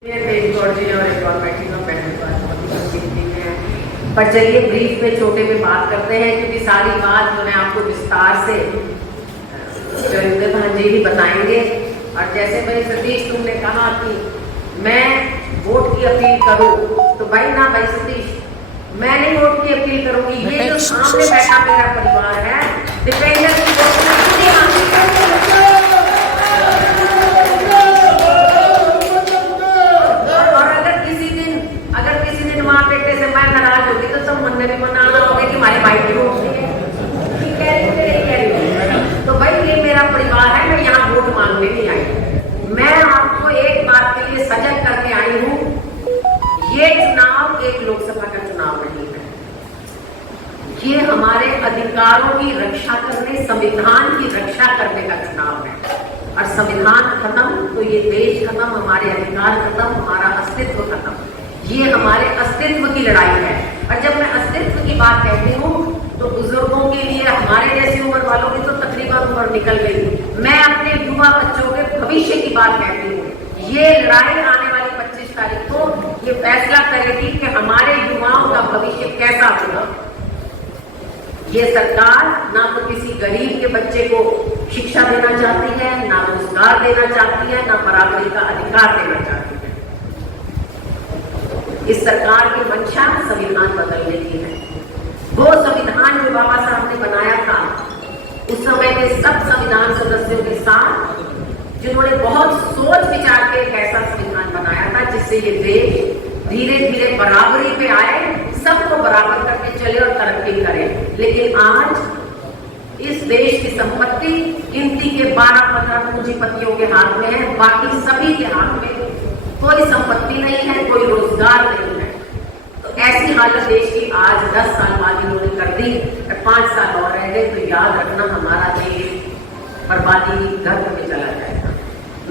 पर चलिए ब्रीफ में छोटे में बात करते हैं, क्योंकि सारी बात जो है आपको विस्तार से भांजे भी बताएंगे। और जैसे भाई सतीश तुमने कहा कि मैं वोट की अपील करूं, तो भाई ना भाई सतीश, मैं नहीं वोट की अपील करूंगी। ये जो सामने बैठा मेरा परिवार है, दीपेंद्र की बेटे से मैं नाराज होगी तो सब मन में भी मनाना होगा कि हमारे भाई की वोट नहीं है। तो भाई ये मेरा परिवार है, मैं यहाँ वोट मांगने नहीं आई। मैं आपको एक बात के लिए सजग करके आई हूँ, ये चुनाव एक लोकसभा का चुनाव नहीं है। ये हमारे अधिकारों की रक्षा करने, संविधान की रक्षा करने का चुनाव है। और संविधान खत्म तो ये देश खत्म, हमारे अधिकार खत्म, हमारा अस्तित्व खत्म। ये हमारे अस्तित्व की लड़ाई है। और जब मैं अस्तित्व की बात कहती हूँ तो बुजुर्गों के लिए, हमारे जैसी उम्र वालों की तो तकरीबन उम्र निकल गई। मैं अपने युवा बच्चों के भविष्य की बात कहती हूँ। ये लड़ाई आने वाली 25 तारीख को ये फैसला करेगी कि हमारे युवाओं का भविष्य कैसा होगा। ये सरकार ना तो किसी गरीब के बच्चे को शिक्षा देना चाहती है, ना रोजगार देना चाहती है, ना बराबरी का अधिकार देना चाहती है। इस सरकार की मंशा संविधान बदलने की है। वो संविधान जो बाबा साहब ने बनाया था, उस समय के सब संविधान सदस्यों के साथ, जिन्होंने बहुत सोच विचार के एक ऐसा संविधान बनाया था जिससे ये देश धीरे धीरे बराबरी पे आए, सबको बराबर करके चले और तरक्की करे। लेकिन आज इस देश की संपत्ति गिनती के 12-15 पूंजीपतियों के हाथ में है, बाकी सभी के हाथ में कोई संपत्ति नहीं है, कोई रोजगार नहीं है। तो ऐसी हालत देश की आज 10 साल बाद इन्होंने कर दी। 5 साल और रह गए तो याद रखना हमारा देश बर्बादी की गर्भ में चला जाएगा।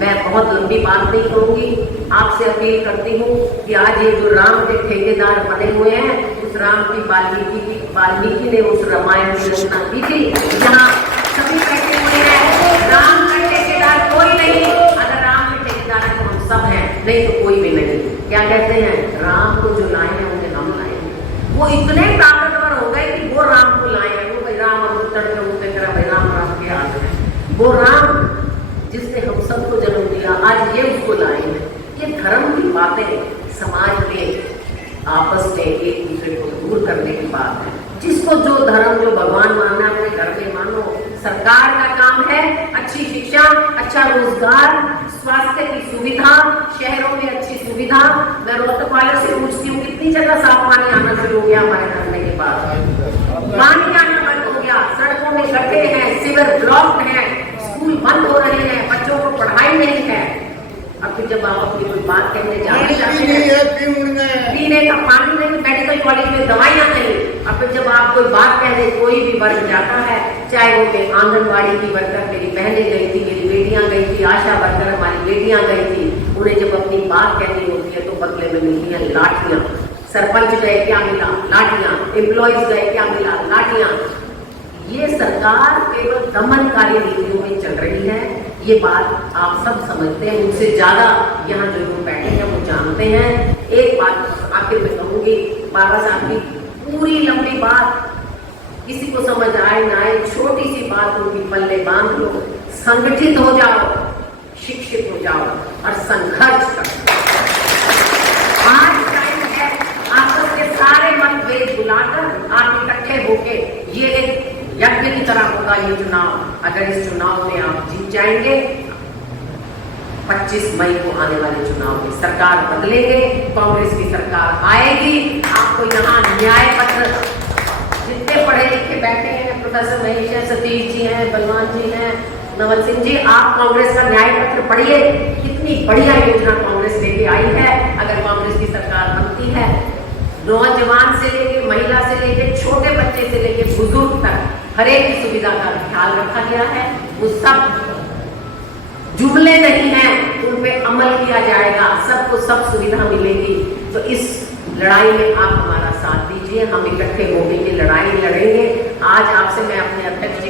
मैं बहुत लंबी बात नहीं करूंगी, आपसे अपील करती हूँ कि आज ये जो राम के ठेकेदार बने हुए हैं, उस राम की वाल्मीकि ने उस रामायण की रचना की थी, जहाँ सभी बैठे हुए हैं। राम का ठेकेदार कोई नहीं, अगर राम के ठेकेदार तो हम सब हैं, नहीं तो कोई भी नहीं। क्या कहते हैं, राम को जो लाए हैं उन्हें हम लाएंगे। वो इतने ताकतवर हो गए कि वो राम को लाए हैं। वो भाई राम अवतरण में होते करा, भाई राम के हाथ में वो राम जिसने हम सबको जन्म दिया, आज ये उसको लाए हैं। ये धर्म की बातें समाज में आपस में एक दूसरे को दूर करने की बात है। जिसको जो धर्म, जो भगवान मानना, अपने घर में मानो। सरकार का काम है अच्छी शिक्षा, अच्छा रोजगार, स्वास्थ्य की सुविधा, शहरों में अच्छी सुविधा। मैं रोहतक वाले से पूछती हूँ, कितनी जगह साफ पानी आना शुरू हो गया हमारे धरने के बाद? पानी आना बंद हो गया, सड़कों में गड्ढे हैं, सीवर ब्लॉक है, स्कूल बंद हो रहे हैं, बच्चों को पढ़ाई नहीं है। अब फिर जब आप अपनी कोई बात कहने जाते हैं, पीने का पानी नहीं, मेडिकल कॉलेज में दवाइयां नहीं। अब फिर जब आप कोई बात कहने कोई भी वर्ग जाता है, चाहे वो आंगनबाड़ी की वर्कर मेरी बहनें गई थी, मेरी बेटियां गई थी, आशा वर्कर हमारी बेटियां गई थी, उन्हें जब अपनी बात कहनी होती है तो बदले में मिलती हैं लाठियां। सरपंच गए, क्या मिला? लाठियां। एम्प्लॉयज गए, क्या मिला? लाठियां। ये सरकार केवल दमनकारी नीतियों में चल रही है। ये बात आप सब समझते हैं, उनसे ज्यादा यहाँ जो लोग बैठे हैं वो जानते हैं। एक बात आखिर में कहूंगी, बाबा साहब की पूरी लंबी बात किसी को समझ आए ना आए, छोटी सी बात उनकी पल्ले बांध लो, संगठित हो जाओ, शिक्षित हो जाओ और संघर्ष करो। आज टाइम है आपस के सारे मतभेद भुलाकर आप इकट्ठे होके ये एक यज्ञ की तरह होगा ये चुनाव। अगर इस चुनाव में आप जीत जाएंगे, 25 मई को आने वाले चुनाव में सरकार बदलेंगे, कांग्रेस की सरकार आएगी। आपको यहाँ न्याय पत्र, जितने पढ़े लिखे बैठे हैं, प्रोफेसर महेश हैं, सतीश जी हैं, बलवान जी हैं, नवल सिंह जी, आप कांग्रेस का न्याय पत्र पढ़िए। कितनी बढ़िया योजना कांग्रेस लेके आई है। अगर कांग्रेस की सरकार बनती है, नौजवान से लेके, महिला से लेके, छोटे बच्चे से लेके बुजुर्ग तक हर एक की सुविधा का ख्याल रखा गया है। वो सब जुमले नहीं हैं, उन पे अमल किया जाएगा, सबको सब सुविधा मिलेगी। तो इस लड़ाई में आप हमारा साथ दीजिए, हम इकट्ठे होकर ये लड़ाई लड़ेंगे। आज आपसे मैं अपने अध्यक्ष